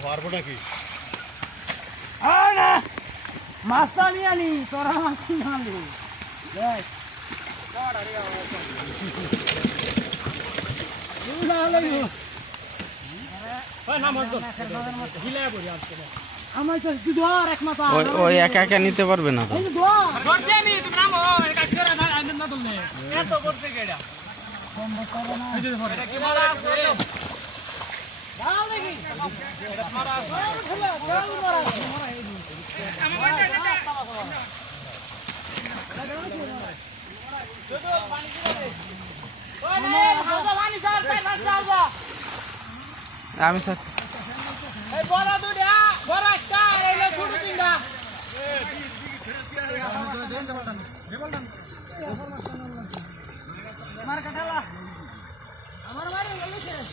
পারবো নাকি? না মাছটা নিয়ে আনি, তোরা মাছ নিয়ে আনলি দেখ আমার তো দুয়ার এক মাথা ওই একা একা নিতে পারবে না তো। এই দুয়ার ধরতে আমি তুমি নামো এটা করে না আইন না তুলনে এত করতে কেডা কম বসাবো না এই যে এটা কি মারা আছে দাও দেখি এটা মারা আছে খেলা দাও মারা আছে আমি বলতে এটা যদু পানি দিলে ওই নে হালকা পানি চাল চাল আমি স্যার এই বড় দুটা বড় একটা এই লো ছোট তিনটা মার কাটালা আমার বাড়ি গেল শেষ